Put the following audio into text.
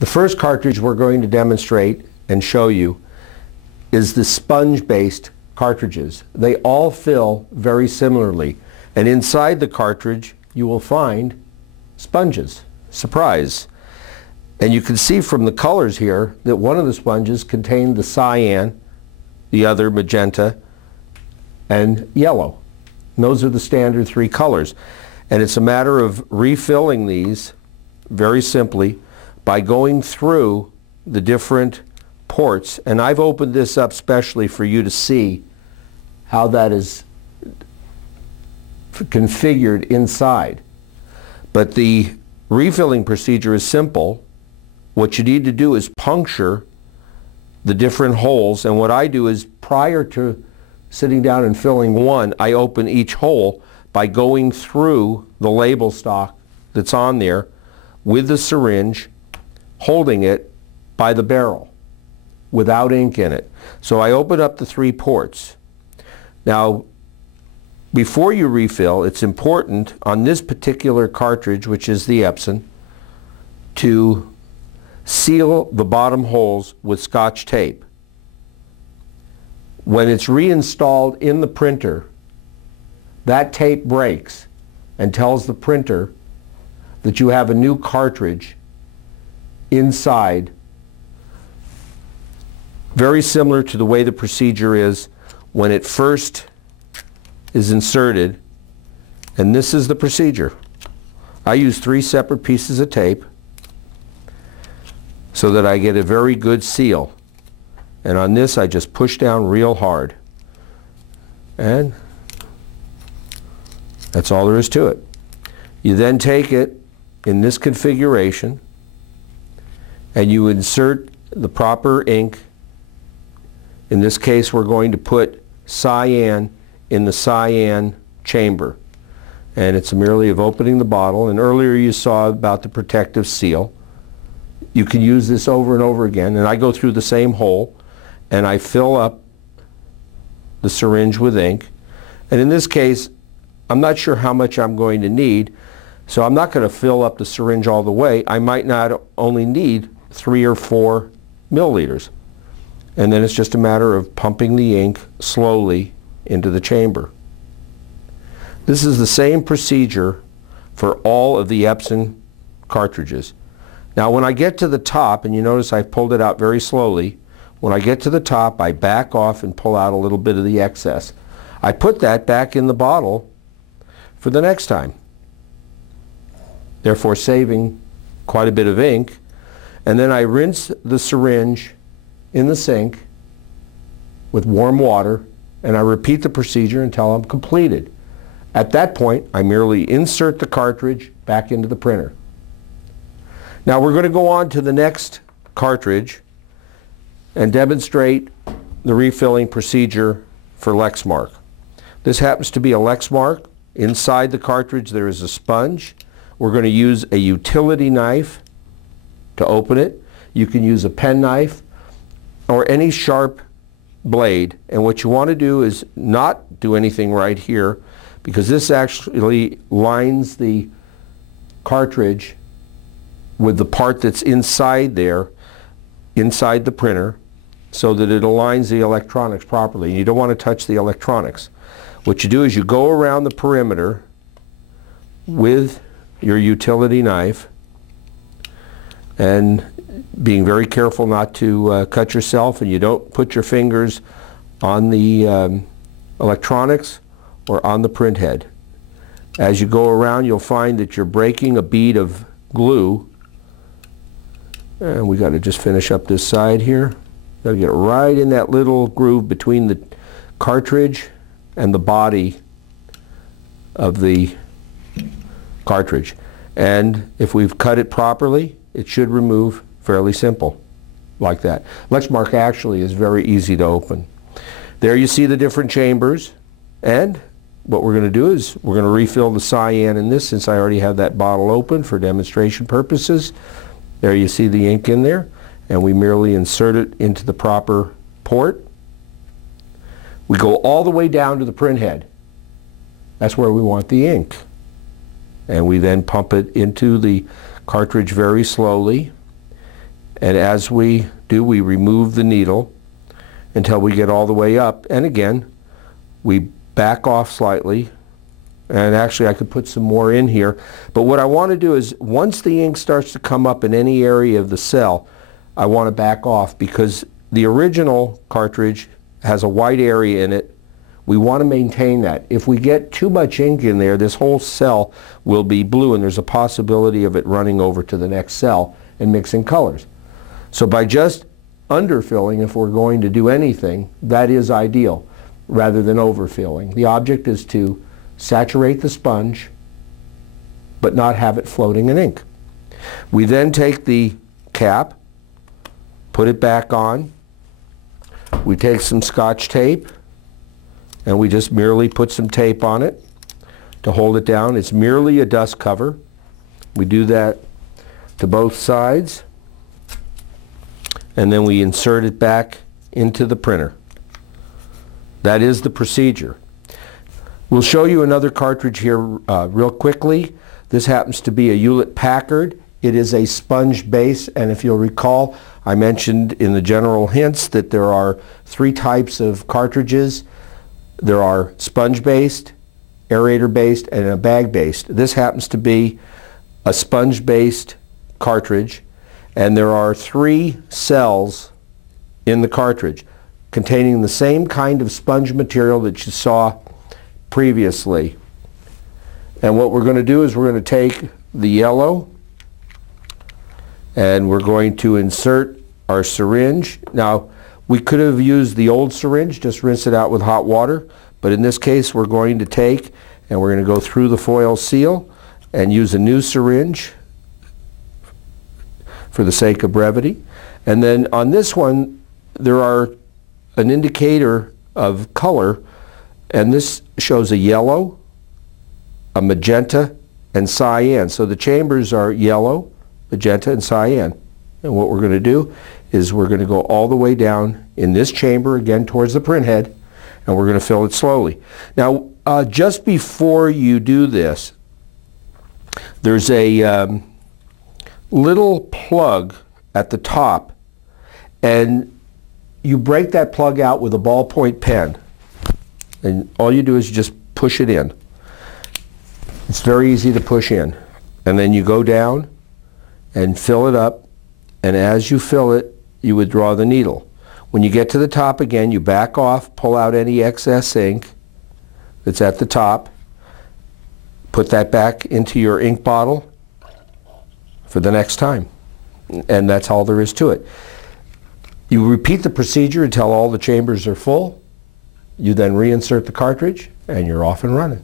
The first cartridge we're going to demonstrate and show you is the sponge-based cartridges. They all fill very similarly, and inside the cartridge you will find sponges. Surprise! And you can see from the colors here that one of the sponges contained the cyan, the other magenta, and yellow. And those are the standard three colors. And it's a matter of refilling these very simply by going through the different ports. And I've opened this up specially for you to see how that is configured inside. But the refilling procedure is simple. What you need to do is puncture the different holes, and what I do is prior to sitting down and filling one, I open each hole by going through the label stock that's on there with the syringe, holding it by the barrel without ink in it. So I open up the three ports. Now, before you refill, it's important on this particular cartridge, which is the Epson, to seal the bottom holes with scotch tape. When it's reinstalled in the printer, that tape breaks and tells the printer that you have a new cartridge inside, very similar to the way the procedure is when it first is inserted. And this is the procedure. I use 3 separate pieces of tape so that I get a very good seal. And on this I just push down real hard. And that's all there is to it. You then take it in this configuration and you insert the proper ink. In this case we're going to put cyan in the cyan chamber. And it's merely of opening the bottle. And earlier you saw about the protective seal. You can use this over and over again, and I go through the same hole and I fill up the syringe with ink. And in this case, I'm not sure how much I'm going to need, so I'm not going to fill up the syringe all the way. I might not only need 3 or 4 milliliters. And then it's just a matter of pumping the ink slowly into the chamber. This is the same procedure for all of the Epson cartridges. Now when I get to the top, and you notice I pulled it out very slowly, when I get to the top I back off and pull out a little bit of the excess. I put that back in the bottle for the next time, therefore saving quite a bit of ink. And then I rinse the syringe in the sink with warm water, and I repeat the procedure until I'm completed. At that point I merely insert the cartridge back into the printer. Now we're going to go on to the next cartridge and demonstrate the refilling procedure for Lexmark. This happens to be a Lexmark. Inside the cartridge there is a sponge. We're going to use a utility knife to open it. You can use a penknife or any sharp blade. And what you want to do is not do anything right here, because this actually lines the cartridge with the part that's inside there, inside the printer, so that it aligns the electronics properly. And you don't want to touch the electronics. What you do is you go around the perimeter with your utility knife, and being very careful not to cut yourself, and you don't put your fingers on the electronics or on the print head. As you go around you'll find that you're breaking a bead of glue. And we got to just finish up this side here. Got to get right in that little groove between the cartridge and the body of the cartridge. And if we've cut it properly, it should remove fairly simple, like that. Lexmark actually is very easy to open. There you see the different chambers, and what we're going to do is we're going to refill the cyan in this, since I already have that bottle open for demonstration purposes. There you see the ink in there, and we merely insert it into the proper port. We go all the way down to the print head. That's where we want the ink. And we then pump it into the cartridge very slowly. And as we do, we remove the needle until we get all the way up. And again, we back off slightly. And actually, I could put some more in here. But what I want to do is, once the ink starts to come up in any area of the cell, I want to back off, because the original cartridge has a white area in it. We want to maintain that. If we get too much ink in there, this whole cell will be blue, and there's a possibility of it running over to the next cell and mixing colors. So by just underfilling, if we're going to do anything, that is ideal, rather than overfilling. The object is to saturate the sponge, but not have it floating in ink. We then take the cap, put it back on. We take some Scotch tape, and we just merely put some tape on it to hold it down. It's merely a dust cover. We do that to both sides, and then we insert it back into the printer. That is the procedure. We'll show you another cartridge here real quickly. This happens to be a Hewlett-Packard. It is a sponge base, and if you'll recall, I mentioned in the general hints that there are 3 types of cartridges. There are sponge-based, aerator-based, and a bag-based. This happens to be a sponge-based cartridge, and there are 3 cells in the cartridge containing the same kind of sponge material that you saw previously. And what we're going to do is we're going to take the yellow and we're going to insert our syringe. Now, we could have used the old syringe, just rinse it out with hot water, but in this case we're going to take and we're going to go through the foil seal and use a new syringe for the sake of brevity. And then on this one, there are an indicator of color, and this shows a yellow, a magenta, and cyan. So the chambers are yellow, magenta, and cyan. And what we're going to do is we're going to go all the way down in this chamber, again towards the print head, and we're going to fill it slowly. Now, just before you do this, there's a little plug at the top, and you break that plug out with a ballpoint pen, and all you do is you just push it in. It's very easy to push in, and then you go down and fill it up, and as you fill it, you withdraw the needle. When you get to the top again, you back off, pull out any excess ink that's at the top, put that back into your ink bottle for the next time, and that's all there is to it. You repeat the procedure until all the chambers are full. You then reinsert the cartridge, and you're off and running.